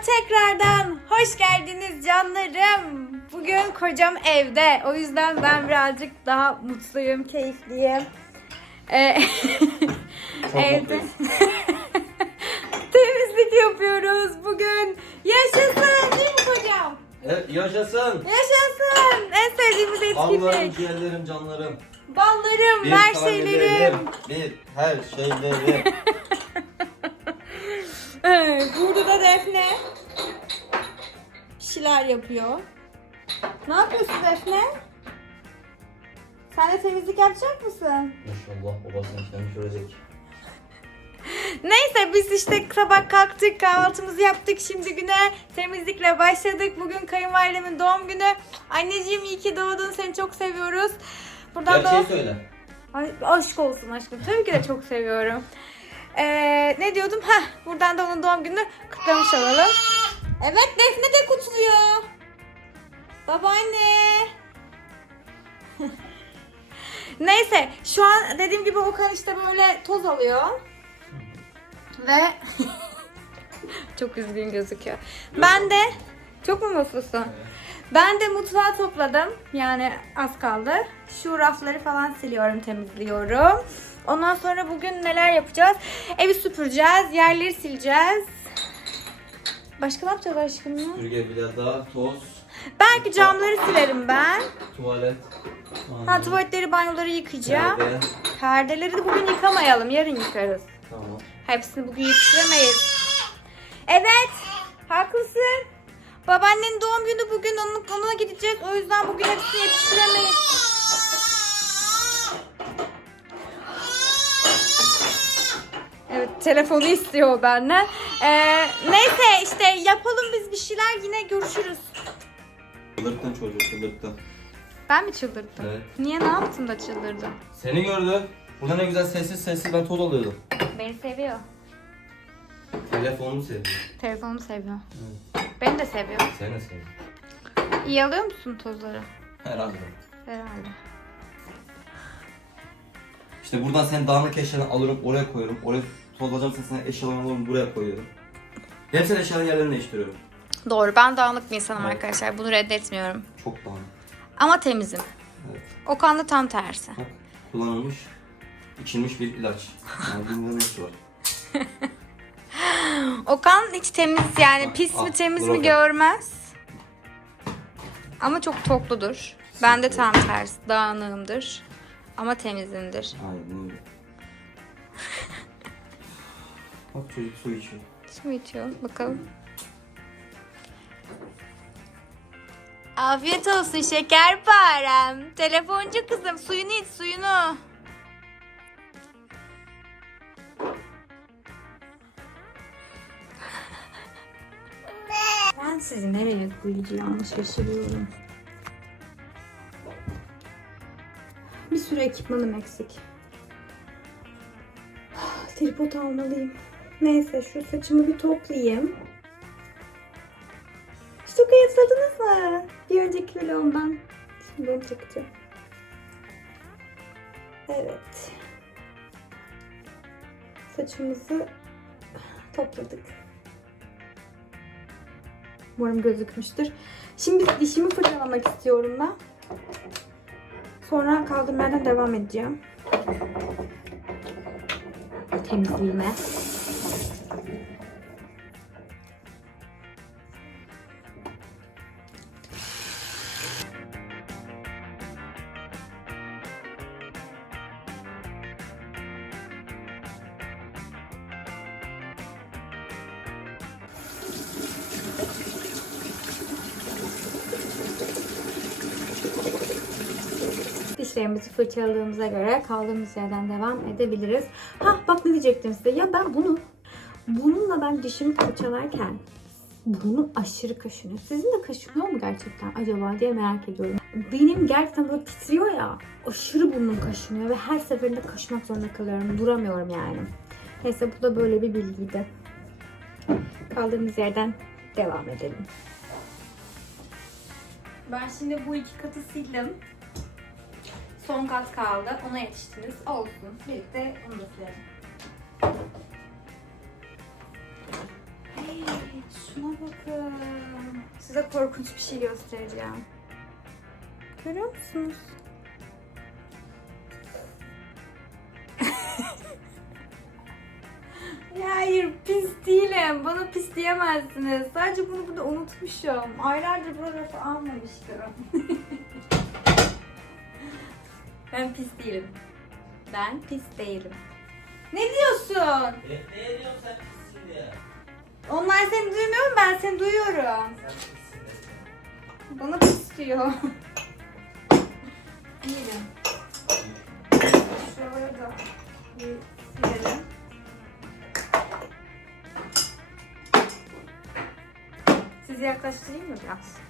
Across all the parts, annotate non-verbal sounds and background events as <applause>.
tekrardan hoş geldiniz canlarım. Bugün kocam evde. O yüzden ben birazcık daha mutluyum, keyifliyim. Ee, <laughs> evde <laughs> temizlik yapıyoruz bugün. Yaşasın değil mi kocam? Evet, yaşasın. Yaşasın. En sevdiğimiz Allah'ım etkinlik. ciğerlerim, canlarım. Ballarım, her şeylerim. Bir her şeylerim. <laughs> Evet, Burada da Defne bir şeyler yapıyor. Ne yapıyorsun Defne? Sen de temizlik yapacak mısın? İnşallah babasını seni görecek. Neyse biz işte sabah kalktık kahvaltımızı yaptık şimdi güne temizlikle başladık. Bugün kayınvalidemin doğum günü. Anneciğim iyi ki doğdun seni çok seviyoruz. Buradan da Gerçeği söyle. Ay, aşk olsun aşkım. Tabii ki de çok seviyorum. Ee, ne diyordum? Heh, buradan da onun doğum gününü kutlamış olalım. Evet Defne de kutluyor. Babaanne. <laughs> Neyse şu an dediğim gibi Okan işte böyle toz alıyor. Ve <laughs> çok üzgün gözüküyor. Ben de çok mu mutlusun? Ben de mutfağı topladım. Yani az kaldı. Şu rafları falan siliyorum, temizliyorum. Ondan sonra bugün neler yapacağız? Evi süpüreceğiz, yerleri sileceğiz. Başka ne yapacağız aşkım? Süpürge biraz daha toz, Belki camları silerim ben. tuvalet. Ha tuvaletleri, banyoları yıkayacağım. Perde. Perdeleri de bugün yıkamayalım, yarın yıkarız. Tamam. Hepsini bugün yetiştiremeyiz. Evet, haklısın. Babaannenin doğum günü bugün onun, onuna gideceğiz. O yüzden bugün hepsini yetiştiremeyiz. Telefonu istiyor benden. Ee, neyse işte yapalım biz bir şeyler yine görüşürüz. Çıldırttın çocuğu çıldırttın. Ben mi çıldırdım? Evet. Niye ne yaptım da çıldırdım? Seni gördü. Burada ne güzel sessiz sessiz ben toz alıyordum. Beni seviyor. Telefonumu seviyor. Telefonumu seviyor. Beni de seviyor. Seni de seviyor. İyi alıyor musun tozları? Herhalde. Herhalde. İşte buradan senin dağınık eşyalarını alırım oraya koyuyorum. Oraya toz alacağım sen eşyalarını alırım buraya koyuyorum. Hepsinin eşyaların yerlerini değiştiriyorum. Doğru ben dağınık bir insanım Evet. arkadaşlar. Bunu reddetmiyorum. Çok dağınık. Ama temizim. Evet. Okan da tam tersi. Bak kullanılmış, içilmiş bir ilaç. Yani bunların hepsi var. <laughs> Okan hiç temiz yani pis mi temiz mi görmez. Ama çok tokludur. Ben de tam tersi. Dağınığımdır. Ama temizimdir. Aynen öyle. Bak çocuk su içiyor. Su içiyor. Bakalım. Afiyet olsun şekerparem. Telefoncu kızım suyunu iç suyunu. Ben sizi nereye koyacağım şaşırıyorum. Bir sürü ekipmanım eksik. Tripod almalıyım. Neyse şu saçımı bir toplayayım. Şu tokayı hatırladınız mı? Bir önceki vlogumdan. Şimdi onu takacağım. Evet. Saçımızı topladık. Umarım gözükmüştür. Şimdi dişimi fırçalamak istiyorum ben. Sonra kaldığım yerden devam edeceğim. Temizliğime. Dişlerimizi fırçaladığımıza göre kaldığımız yerden devam edebiliriz. Ha bak ne diyecektim size. Ya ben bunu bununla ben dişimi fırçalarken burnu aşırı kaşınıyor. Sizin de kaşınıyor mu gerçekten acaba diye merak ediyorum. Benim gerçekten böyle titriyor ya. Aşırı burnum kaşınıyor ve her seferinde kaşımak zorunda kalıyorum. Duramıyorum yani. Neyse bu da böyle bir bilgiydi. Kaldığımız yerden devam edelim. Ben şimdi bu iki katı sildim. Son kat kaldı. Ona yetiştiniz. Olsun. Birlikte onu da silelim. Hey. Şuna bakın. Size korkunç bir şey göstereceğim. Görüyor musunuz? <laughs> Hayır pis değilim. Bana pis diyemezsiniz. Sadece bunu burada unutmuşum. Aylardır bu rafı almamıştım. <laughs> ben pis değilim. Ben pis değilim. Ne diyorsun? Ne diyorsun sen pissin diye. Onlar seni duymuyor mu? Ben seni duyuyorum. Sen pissin. Bana pis diyor. Değilim. Şuraları da bir silelim. Sizi yaklaştırayım mı biraz?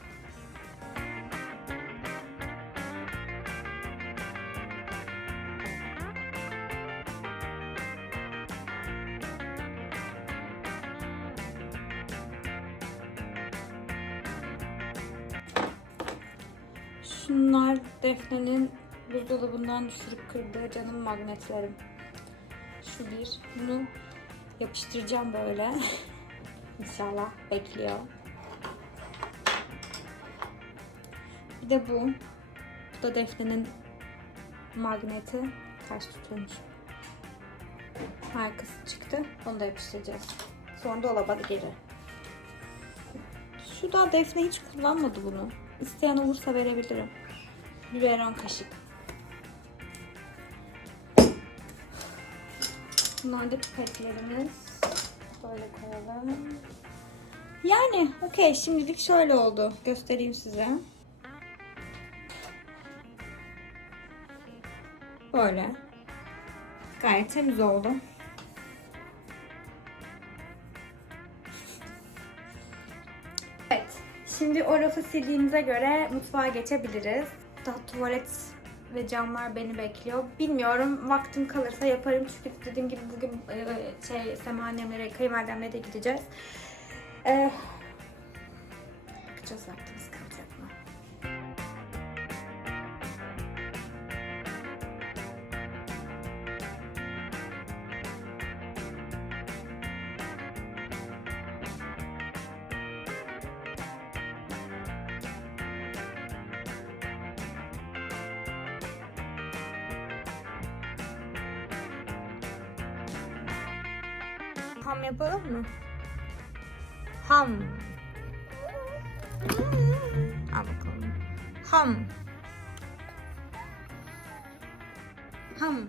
Şunlar Defne'nin buzdolabından düşürüp kırdığı canım magnetlerim. Şu bir. Bunu yapıştıracağım böyle. <laughs> İnşallah bekliyor. Bir de bu. Bu da Defne'nin magneti. Ters tutulmuş. Arkası çıktı. Onu da yapıştıracağız. Sonra dolaba geri. Şu da Defne hiç kullanmadı bunu. İsteyen olursa verebilirim. Biberon kaşık. Bunlar da pipetlerimiz. Böyle koyalım. Yani okey şimdilik şöyle oldu. Göstereyim size. Böyle. Gayet temiz oldu. Şimdi o rafı sildiğimize göre mutfağa geçebiliriz. Daha tuvalet ve camlar beni bekliyor. Bilmiyorum vaktim kalırsa yaparım çünkü dediğim gibi bugün e, şey Sema annemlere, de gideceğiz. Ee, bakacağız vaktimiz Ham yapalım mı? Ham. Al bakalım. Ham. Ham.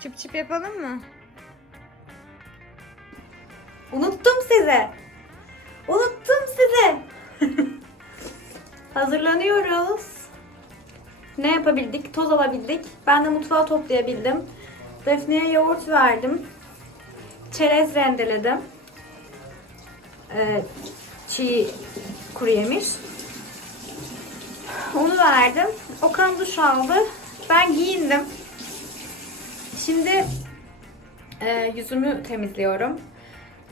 Çıp çıp yapalım mı? Unuttum sizi. Unuttum sizi. <laughs> Hazırlanıyoruz. Ne yapabildik? Toz alabildik. Ben de mutfağı toplayabildim. Defne'ye yoğurt verdim. Çerez rendeledim. Ee, çiğ kuru yemiş. Onu verdim. Okan duş aldı. Ben giyindim. Şimdi e, yüzümü temizliyorum.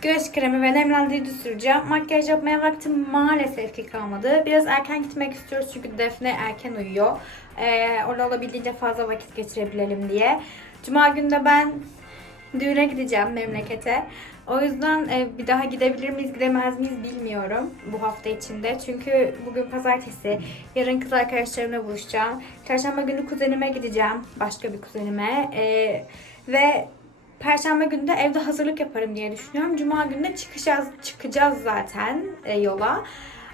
Göz kremi ve nemlendirici süreceğim. Makyaj yapmaya vaktim maalesef ki kalmadı. Biraz erken gitmek istiyoruz çünkü Defne erken uyuyor. Ee, orada olabildiğince fazla vakit geçirebilelim diye. Cuma günü de ben düğüne gideceğim memlekete. O yüzden e, bir daha gidebilir miyiz gidemez miyiz bilmiyorum bu hafta içinde. Çünkü bugün pazartesi, yarın kız arkadaşlarımla buluşacağım. Çarşamba günü kuzenime gideceğim, başka bir kuzenime. Ee, ve Perşembe günü de evde hazırlık yaparım diye düşünüyorum. Cuma günü de çıkacağız, çıkacağız zaten e, yola.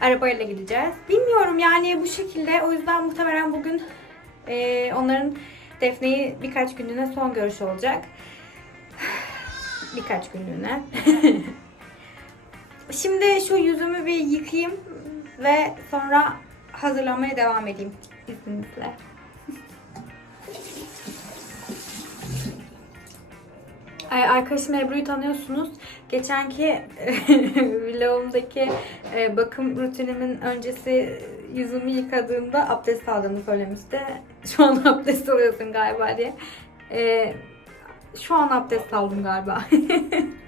Arabayla gideceğiz. Bilmiyorum yani bu şekilde. O yüzden muhtemelen bugün e, onların Defne'yi birkaç günlüğüne son görüş olacak. <sighs> birkaç günlüğüne. <laughs> Şimdi şu yüzümü bir yıkayayım ve sonra hazırlanmaya devam edeyim izninizle. Arkadaşım Ebru'yu tanıyorsunuz. Geçenki <laughs> vlogumdaki e, bakım rutinimin öncesi yüzümü yıkadığımda abdest aldığını söylemişti. Şu an <laughs> abdest alıyorsun galiba diye. E, şu an abdest aldım galiba. <laughs>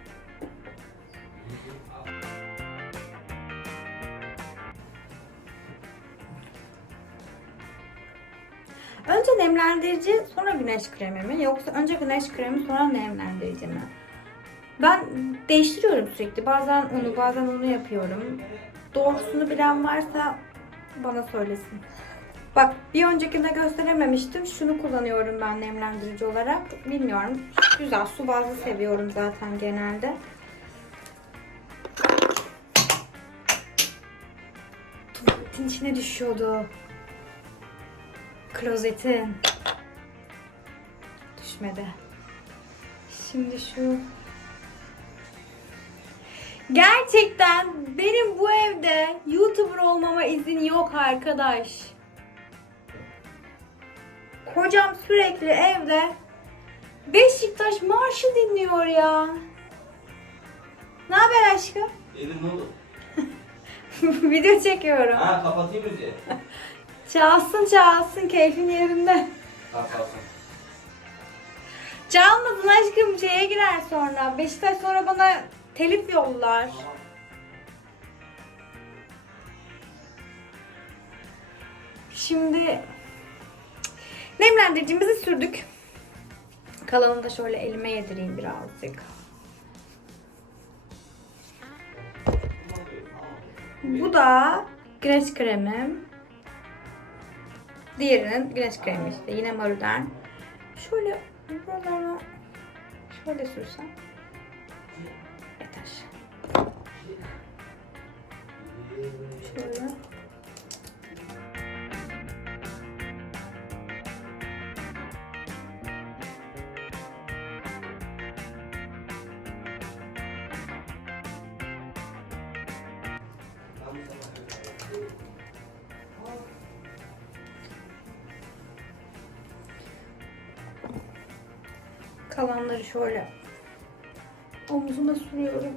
nemlendirici sonra güneş kremi mi yoksa önce güneş kremi sonra nemlendirici mi? Ben değiştiriyorum sürekli. Bazen onu bazen onu yapıyorum. Doğrusunu bilen varsa bana söylesin. Bak bir öncekinde gösterememiştim. Şunu kullanıyorum ben nemlendirici olarak. Bilmiyorum. Güzel su bazlı seviyorum zaten genelde. Tuvaletin içine düşüyordu. Klozetin. Düşmedi. Şimdi şu Gerçekten benim bu evde YouTuber olmama izin yok arkadaş. Kocam sürekli evde Beşiktaş marşı dinliyor ya. Ne haber aşkım? Elin ne oldu? <laughs> Video çekiyorum. Ha kapatayım müziği. <laughs> Çalsın çalsın keyfin yerinde. Kapatsın. Çalmasın aşkım şeye girer sonra. Beşiktaş sonra bana telif yollar. Şimdi nemlendiricimizi sürdük. Kalanını da şöyle elime yedireyim birazcık. Bu da güneş kremim. Diğerinin güneş kremi işte. Yine Maruden. Şöyle buralara şöyle sürsem yeter. Şöyle. Kalanları şöyle omzuma sürüyorum.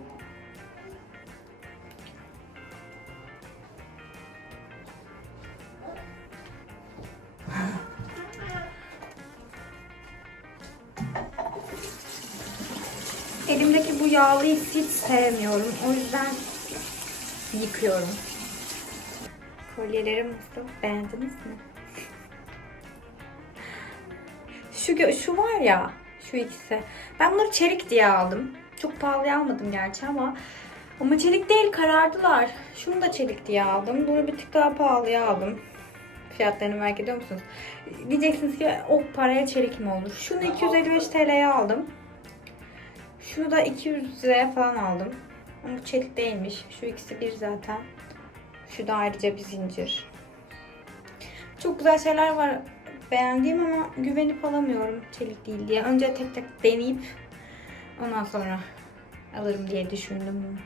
Elimdeki bu yağlıyı hiç sevmiyorum. O yüzden yıkıyorum. Kolyelerim nasıl? Beğendiniz mi? Şu, şu var ya, şu ikisi. Ben bunları çelik diye aldım. Çok pahalıya almadım gerçi ama ama çelik değil karardılar. Şunu da çelik diye aldım. Bunu bir tık daha pahalıya aldım. Fiyatlarını merak ediyor musunuz? Diyeceksiniz ki o paraya çelik mi olur? Şunu 255 TL'ye aldım. Şunu da 200 liraya falan aldım. Ama bu çelik değilmiş. Şu ikisi bir zaten. Şu da ayrıca bir zincir. Çok güzel şeyler var beğendiğim ama güvenip alamıyorum çelik değil diye. Önce tek tek deneyip ondan sonra alırım diye düşündüm.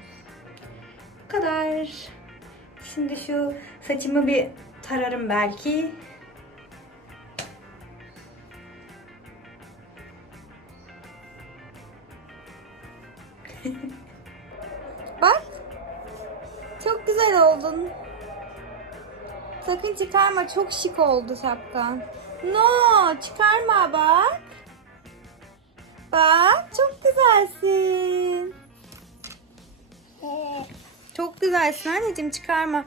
Bu kadar. Şimdi şu saçımı bir tararım belki. <laughs> Bak. Çok güzel oldun. Sakın çıkarma. Çok şık oldu şapkan. No, çıkarma bak. Bak, çok güzelsin. Çok güzelsin anneciğim, çıkarma.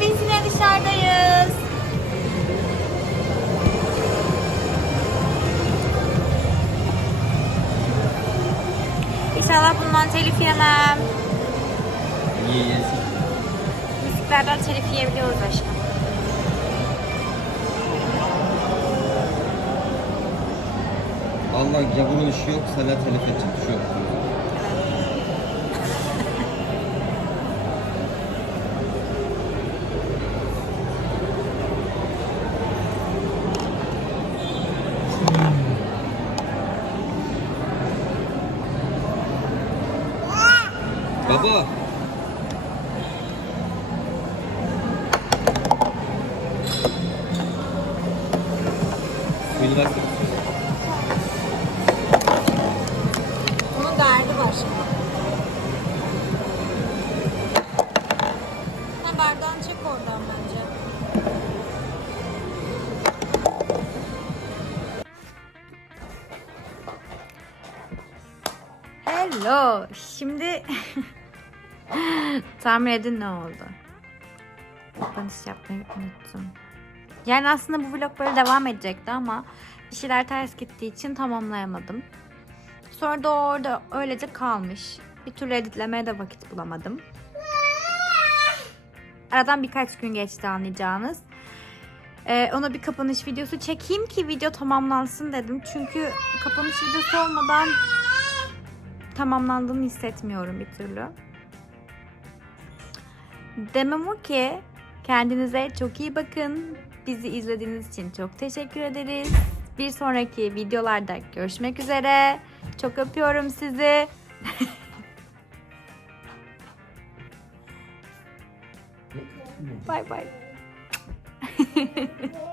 Biz yine dışarıdayız. İnşallah bundan telif yemem. İyi Müziklerden telif yiyebiliyoruz aşkım. Allah ya bunun işi yok sana telef edecek bir şey yok. Versene. Onun derdi başka. Ha bardağını çek oradan bence. Hello. Şimdi <laughs> tahmin edin ne oldu? kapanış yapmayı unuttum. Yani aslında bu vlog böyle devam edecekti ama bir şeyler ters gittiği için tamamlayamadım. Sonra da orada öylece kalmış. Bir türlü editlemeye de vakit bulamadım. Aradan birkaç gün geçti anlayacağınız. Ee, ona bir kapanış videosu çekeyim ki video tamamlansın dedim. Çünkü kapanış videosu olmadan tamamlandığını hissetmiyorum bir türlü. Demem o ki kendinize çok iyi bakın. Bizi izlediğiniz için çok teşekkür ederiz. Bir sonraki videolarda görüşmek üzere. Çok öpüyorum sizi. <laughs> Bay bay. <laughs>